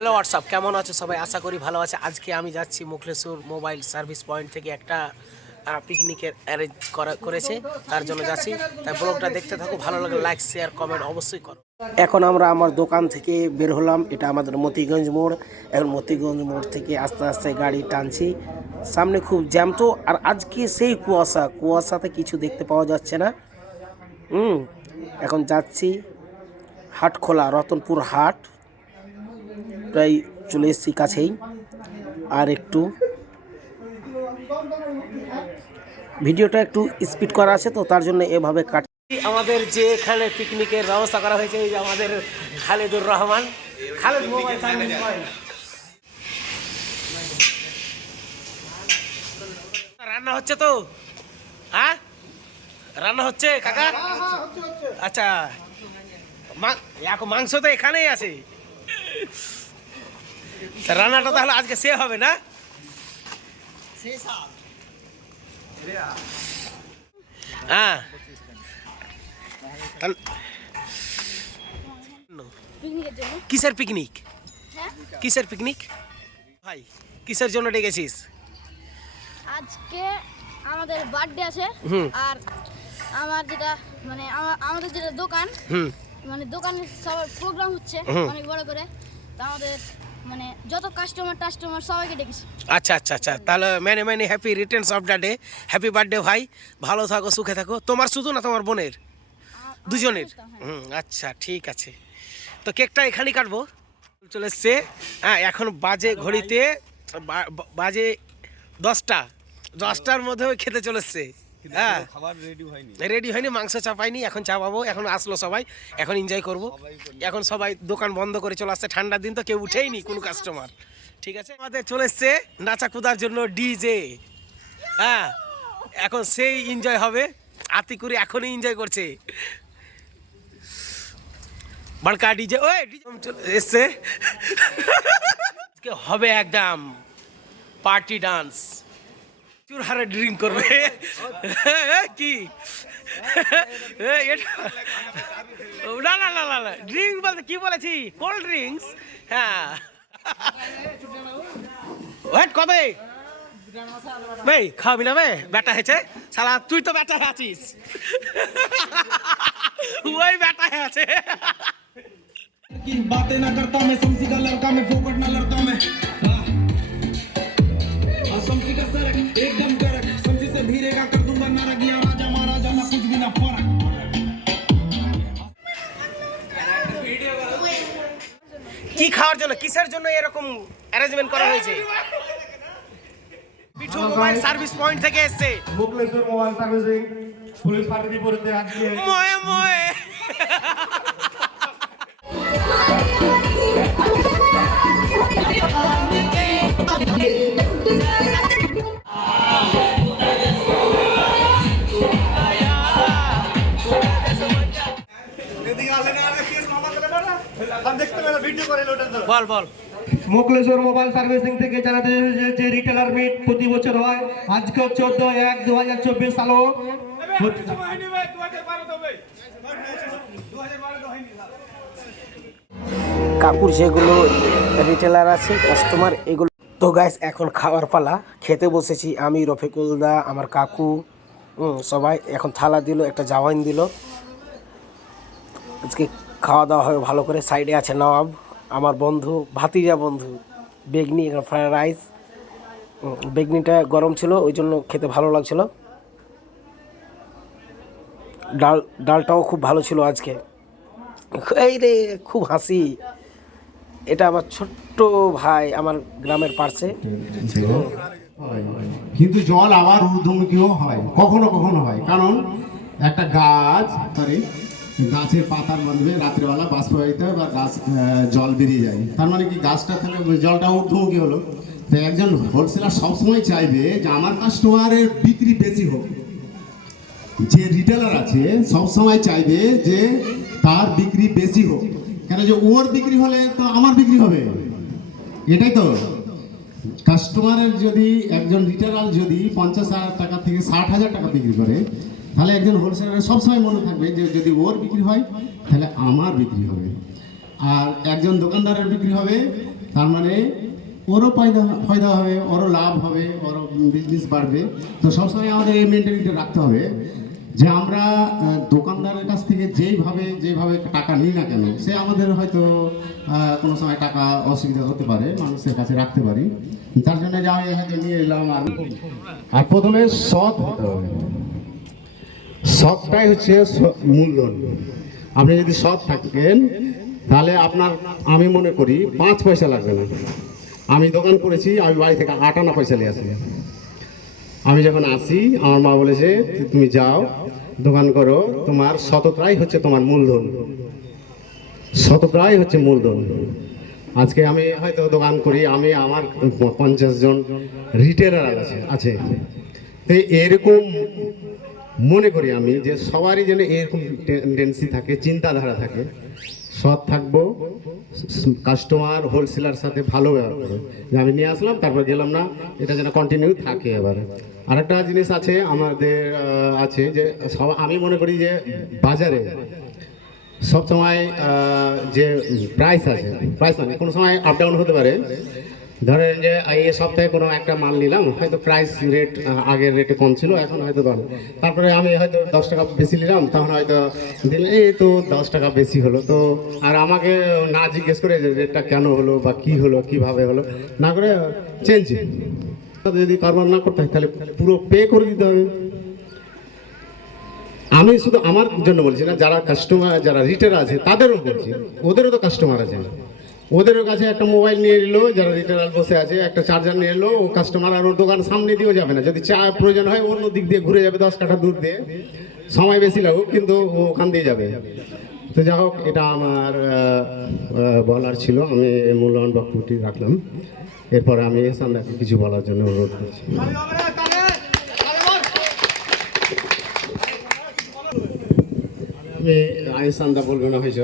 Hello WhatsApp, কেমন আছো সবাই? আশা করি ভালো আছে। আজকে আমি যাচ্ছি মুখলেশ্বর মোবাইল সার্ভিস পয়েন্ট থেকে একটা পিকনিকের অ্যারেঞ্জ করেছে, তার জন্য যাচ্ছি। তাই ব্লগটা দেখতে থাকো, ভালো লাগলে লাইক শেয়ার কমেন্ট অবশ্যই করো। এখন আমরা আমার দোকান থেকে বের হলাম, এটা আমাদের মতিগঞ্জ মোড়। এখন মতিগঞ্জ মোড় থেকে আস্তে আস্তে গাড়ি টানছি, সামনে খুব জ্যাম তো। আর আজকে সেই কুয়াশাতে কিছু দেখতে পাওয়া যাচ্ছে না। এখন যাচ্ছি হাটখোলা, রতনপুর হাট, প্রায় চলে এসেছি কাছেই। আর একটু ভিডিওটা একটু স্পিড করা আছে তো, তার জন্য এভাবে কাটছি। আমাদের যে এখানে পিকনিকের ব্যবস্থা করা হয়েছে, এই যে আমাদের Khaledur Rahman, Khaled mobile service point. রান্না হচ্ছে তো? হ্যাঁ, রান্না হচ্ছে কাকা? আচ্ছা, এখন মাংস তো এখানেই আছে, রান্নাটা তাহলে আজকে সে হবে না? হ্যাঁ, কিসের পিকনিক? কিসের পিকনিক ভাই? কিসের জন্য ডেকেছিস? আজকে আমাদের বার্থডে আছে, আর আমার যেটা মানে আমাদের যেটা দোকান, মানে দোকানে সবার প্রোগ্রাম হচ্ছে অনেক বড় করে। তো আমাদের মানে যত কাস্টমার সবাইকে ডেকেছি। আচ্ছা আচ্ছা আচ্ছা, তাহলে many happy Returns of the day. Happy birthday ভাই, ভালো থাকো, সুখে থাকো। তোমার শুধু না, তোমার বোনের? দুজনের? আচ্ছা ঠিক আছে। তো কেকটা এখানেই কাটবো। চলে এসছে। হ্যাঁ, এখন বাজে ঘড়িতে বাজে 10টার মধ্যে খেতে চলে এসছে। হ্যাঁ, খাবার রেডি হয়নি, মাংস চাপাইনি, এখন চাপাবো। এখন আসলো সবাই, এখন এনজয় করব। এখন সবাই দোকান বন্ধ করে চলে আসছে, ঠান্ডার দিন তো, কেউ উঠেইনি কোনো কাস্টমার। ঠিক আছে, আমাদের চলে এসছে নাচা কুদার জন্য ডিজে। হ্যাঁ, এখন সেই এনজয় হবে। আতিকুরি এখনই এনজয় করছে, বড়কা ডিজে। ওই এসছে, হবে একদম পার্টি ডান্স। চুর হারে ড্রিঙ্ক করবে কি? না না না না, ড্রিঙ্ক বলতে কি বলেছি? Cold drinks. হ্যাঁ, ওয়েট কবে ভাই খাওয়াবি না? বে বেটা হয়েছে শালা, তুই তো বেটা আছিস। ওই বেটা আছে। की बातें ना करता मैं, समझी का लड़का मैं, फोकट ना लड़ता मैं। समझी का सर एकदम करक, समझी से भीरेगा कर दूंगा ना रगिया राजा महाराजा ना कुछ भी ना फर्क। কি খাওয়ার জন্য, কিসের জন্য এরকম অ্যারেঞ্জমেন্ট করা হয়েছে? পিঠু মোবাইল সার্ভিস পয়েন্ট থেকে এসেছে। মুখলেশ্বর মোবাইল সার্ভিসিং পুলিশ পার্টির বিপরীতে আজকে ময়ে ময়ে বল বল। মুখলেশ্বর মোবাইল সার্ভিসিং থেকে জানাতে যে রিটেলার মিট প্রতি বছর হয়, আজকে 14/1/2024 সাল। কাকুর যেগুলো রিটেলার আছে, কাস্টমার, এগুলো তো গাইস এখন খাওয়ার পালা। খেতে বসেছি আমি, রফিকুল দা, আমার কাকু, সবাই। এখন থালা দিল, একটা জাওয়াইন দিল। আজকে খাওয়া দাওয়া হবে ভালো করে। সাইডে আছে নবাব, আমার বন্ধু, ভাতিজা বন্ধু, বেগনি, এখানে ফ্রাইড রাইস। বেগনিটা গরম ছিল, ওই জন্য খেতে ভালো লাগছিল। ডালটাও খুব ভালো ছিল আজকে। এই রে, খুব হাসি। এটা আমার ছোট্ট ভাই, আমার গ্রামের পাশে। কিন্তু জল আবার ঊর্ধ্বমুখীও হয়, কখনো কখনো হয়। কারণ একটা গাছ গাছের পাতার মাধ্যমে রাত্রেবেলা বাষ্পবাহিত হয় বা গাছ জল বেরিয়ে যায়। তার মানে কি, গাছটা তাহলে জলটা ঊর্ধ্বমুখী হলো। তো একজন হোলসেলার সবসময় চাইবে যে আমার কাস্টমারের বিক্রি বেশি হোক। যে রিটেলার আছে সবসময় চাইবে যে তার বিক্রি বেশি হোক, কেন যে ওর বিক্রি হলে তো আমার বিক্রি হবে। এটাই তো কাস্টমারের, যদি একজন রিটেলার যদি 50,000 টাকা থেকে 60,000 টাকা বিক্রি করে, তাহলে একজন হোলসেলারের সবসময় মনে থাকবে যে যদি ওর বিক্রি হয় তাহলে আমার বিক্রি হবে। আর একজন দোকানদারের বিক্রি হবে, তার মানে ওরও ফায়দা হবে, ওরও লাভ হবে, ওরও বিজনেস বাড়বে। তো সবসময় আমাদের এই মেন্টালিটি রাখতে হবে যে আমরা দোকানদারের কাছ থেকে যেভাবে টাকা নিই না কেন, সে আমাদের হয়তো কোনো সময় টাকা অসুবিধা হতে পারে, মানুষের কাছে রাখতে পারি, তার জন্য যে আমি হয়তো নিয়ে এলাম। আর প্রথমে সৎ হতে হবে, সৎটাই হচ্ছে মূলধন। আপনি যদি সৎ থাকেন তাহলে আপনার, আমি মনে করি 5 পয়সা লাগবে না। আমি দোকান করেছি, আমি বাড়ি থেকে 8 আনা পয়সা নিয়ে আসি। আমি যখন আসি আমার মা বলেছে তুমি যাও দোকান করো, তোমার সততাই হচ্ছে তোমার মূলধন, সততাই হচ্ছে মূলধন। আজকে আমি হয়তো দোকান করি, আমি আমার 50 জন রিটেলার আছে। তো এরকম মনে করি আমি যে সবারই যেন এরকম টেন্ডেন্সি থাকে, চিন্তাধারা থাকে, সৎ থাকবো, কাস্টমার হোলসেলার সাথে ভালো ব্যবহার করবো, যে আমি নিয়ে আসলাম তারপর গেলাম না, এটা যেন কন্টিনিউ থাকে। এবারে আরেকটা জিনিস আছে আমাদের আছে যে আমি মনে করি যে বাজারে সবসময় যে প্রাইস আছে, প্রাইস মানে কোনো সময় আপ ডাউন হতে পারে। ধরেন যে এই সপ্তাহে কোনো একটা মাল নিলাম, হয়তো প্রাইস রেট আগের রেটে কম ছিল, এখন হয়তো দাম, তারপরে আমি হয়তো 10 টাকা বেশি নিলাম, তখন হয়তো দিলে এই তো 10 টাকা বেশি হলো। তো আর আমাকে না জিজ্ঞেস করে যে রেটটা কেন হলো বা কি হলো, কিভাবে হলো না করে চেঞ্জ, যদি কারবার না করতে হয় তাহলে পুরো পে করে দিতে হবে। আমি শুধু আমার জন্য বলছি না, যারা কাস্টমার, যারা রিটেলার আছে তাদেরও বলছি, ওদেরও তো কাস্টমার আছে, ওদেরও কাছে একটা মোবাইল নিয়ে নিল, যারা রিটেলার বসে আছে একটা চার্জার নিয়ে এলো, ও কাস্টমার আর ওর দোকান সামনে দিয়েও যাবে না, যদি চা প্রয়োজন হয় অন্য দিক দিয়ে ঘুরে যাবে, 10 কাঠা দূর দিয়ে, সময় বেশি লাগুক কিন্তু ও ওখান দিয়ে যাবে। তো যাই হোক, এটা আমার বলার ছিল, আমি মূল্যবান বক্তব্যটি রাখলাম। এরপরে আমি সামনে কিছু বলার জন্য অনুরোধ করছি। আমি আইসান্দা বলবো না, হয়েছ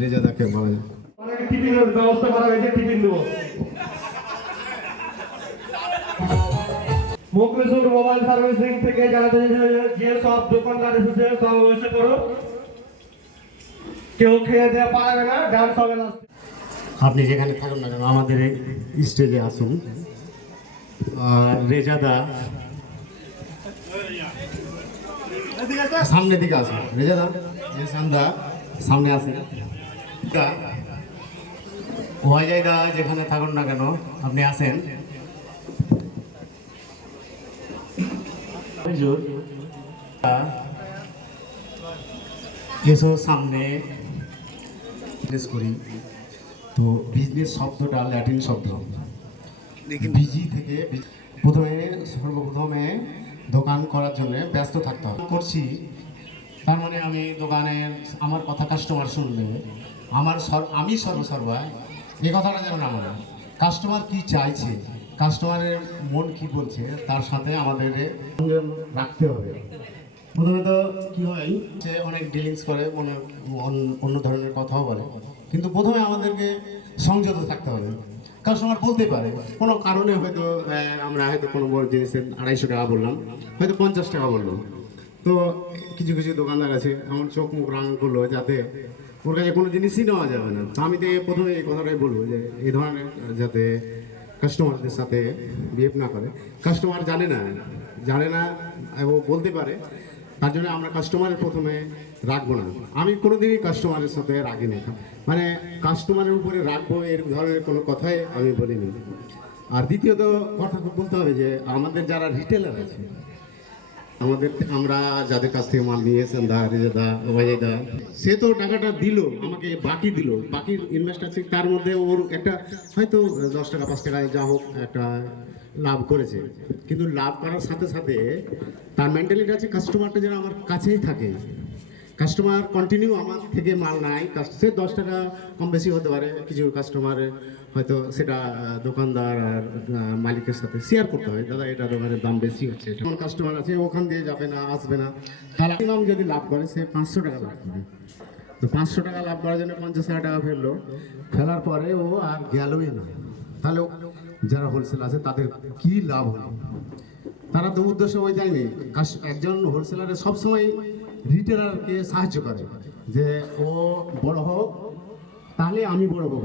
রেজাদাকে বলা যায়। অনেক টিফিনের ব্যবস্থা করা হয়েছে, টিফিন দেবো। মোকলেশ্বর মোবাইল সার্ভিসিং থেকে জানাতে যে সব দোকানদার এসেছে সব বসে করো, কেউ খেয়ে দেওয়া পারবে না, ডান্স হবে না। আপনি যেখানে থাকুন না কেন আমাদের এই স্টেজে আসুন। আর রেজাদা সামনের দিকে আসুন, রেজাদা সান্দা সামনে আসেন। ওয়াইজাইদা যেখানে থাকুন না কেন আপনি আসেন। এসো সামনে করি। তো বিজনেস শব্দটা ল্যাটিন শব্দ, বিজি থেকে সর্বপ্রথমে দোকান করার জন্য ব্যস্ত থাকতে হবে। করছি তার মানে আমি দোকানের আমার কথা কাস্টমার শুনলে আমি সর্বসর্বা এই কথাটা যেন না বলে, কাস্টমার কি চাইছে, কাস্টমারের মন কি বলছে, তার সাথে আমাদের রাখতে হবে। প্রথমে তো কি হয়, সে অনেক ডিলিংস করে, অন্য ধরনের কথাও বলে, কিন্তু প্রথমে আমাদেরকে সংযত থাকতে হবে। কাস্টমার বলতে পারে কোনো কারণে, হয়তো আমরা হয়তো কোনো বড় জিনিসের 250 টাকা বললাম, হয়তো 50 টাকা বললাম। তো কিছু কিছু দোকানদার আছে আমার চোখ মুখ রাঙ করলো, যাতে ওর কাছে কোনো জিনিসই নেওয়া যাবে না। তো আমি তো প্রথমে এই কথাটাই বলবো যে এই ধরনের যাতে কাস্টমারদের সাথে বিহেভ না করে। কাস্টমার জানে না ও বলতে পারে, তার জন্য আমরা কাস্টমারের প্রথমে রাখবো না। আমি কোনোদিনই কাস্টমারের সাথে রাখিনি, মানে কাস্টমারের উপরে রাখবো এর ধরনের কোনো কথাই আমি বলিনি। আর দ্বিতীয়ত কথা বলতে হবে যে আমাদের যারা রিটেলার আছে, আমরা যাদের কাছ থেকে মাল নিয়ে সান্দা, রেজাদা, ওয়াইদা, সে তো টাকাটা দিল আমাকে, বাকি দিল, বাকি ইনভেস্ট আছে, তার মধ্যে ওর একটা হয়তো 10 টাকা 5 টাকায় যা হোক একটা লাভ করেছে। কিন্তু লাভ করার সাথে সাথে তার মেন্টালিটি আছে কাস্টমারটা যেন আমার কাছেই থাকে, কাস্টমার কন্টিনিউ আমার থেকে মাল নাই। সে 10 টাকা কম বেশি হতে পারে, কিছু কাস্টমার হয়তো সেটা দোকানদার আর মালিকের সাথে শেয়ার করতে হয়, দাদা এটা দোকানের দাম বেশি হচ্ছে, এটা আমার কাস্টমার আছে ওখান দিয়ে যাবে না, আসবে না। তাহলে যদি লাভ করে সে 500 টাকা লাভ করে, তো 500 টাকা লাভ করার জন্য 50,000 টাকা ফেললো, ফেলার পরে ও আর গেলই না। তাহলে যারা হোলসেল আছে তাদের কি লাভ হলো? তারা তো উদ্দেশ্য ওই যায়নি। একজন হোলসেলারের সবসময় রিটেলারকে সাহায্য করে যে ও বড় হোক, তাহলে আমি বড় হব।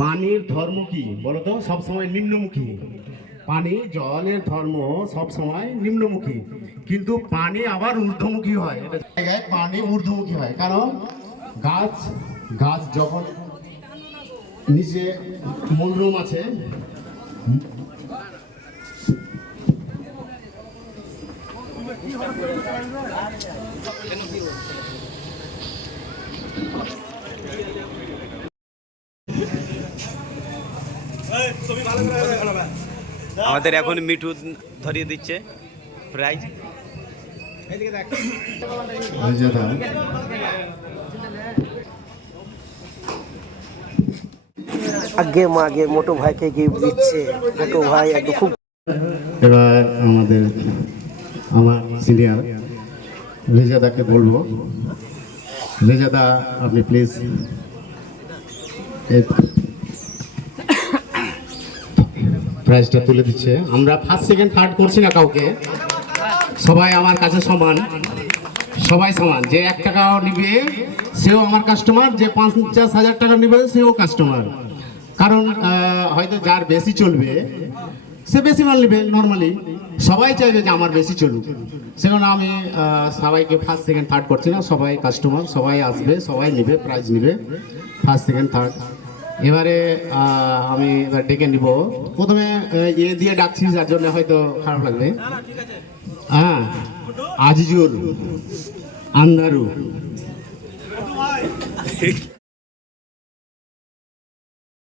পানির ধর্ম কি বলতো? সবসময় নিম্নমুখী। পানি জলের ধর্ম সবসময় নিম্নমুখী, কিন্তু পানি আবার ঊর্ধ্বমুখী হয়। এটা জায়গায় পানি ঊর্ধ্বমুখী হয়, কারণ গাছ যখন নিচে মূলরুম আছে, আমাদের এখন মিঠু ধরিয়ে দিচ্ছে প্রাইজ। আগে মাগে মোটু ভাইকে গিফট দিচ্ছে। মোটু ভাই একদম খুব এবার আমার সিনিয়র রেজাদাকে বলবো, রেজাদা আপনি প্লিজ প্রাইজটা তুলে দিচ্ছে। আমরা ফার্স্ট সেকেন্ড থার্ড করছি না কাউকে, সবাই আমার কাছে সমান, সবাই সমান। যে 1 টাকাও নিবে সেও আমার কাস্টমার, যে 50,000 টাকা নিবে সেও কাস্টমার। কারণ হয়তো যার বেশি চলবে সে বেশি মাল নেবে, নর্মালি সবাই চাইবে যে আমার বেশি চলুক। সেজন্য আমি সবাইকে ফার্স্ট সেকেন্ড থার্ড করছি না, সবাই কাস্টমার, সবাই আসবে, সবাই নেবে, প্রাইজ নেবে ফার্স্ট সেকেন্ড থার্ড। এবারে আমি এবার ডেকে নিব। প্রথমে দিয়ে ডাকছি, যার জন্য হয়তো খারাপ লাগবে। হ্যাঁ, আজিজুর আন্দারু।